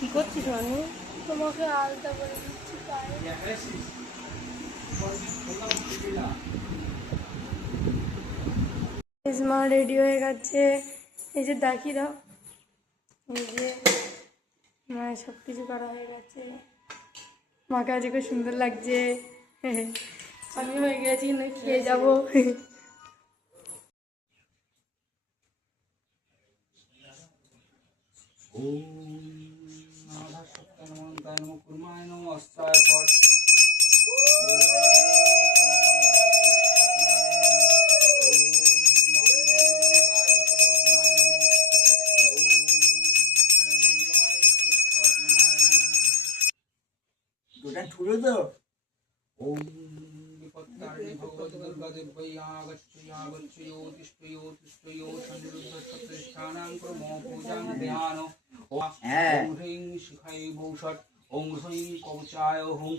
কি করছিস মানে? তোমাকে আলতা করে দিচ্ছি পায়ে। মা রেডি হয়ে গেছে, এই যে দেখিয়ে দাও, এই যে মায়ের সব কিছু করা হয়ে গেছে। মাকে আজকে খুব সুন্দর লাগছে। আমি হয়ে গেছি না, খেয়ে যাবো। দুটা ঠুলো তো ओम विपत्तारिणी भगवती दुर्गा दुर्गया गच्छयो तिष्ठयो तिष्ठयो चंद्ररुद्रसप्तष्ठानां क्रमो पूजां ध्यानो ओम ह्रीं शिखाय भूषट ओम ह्रीं कवचाय हुं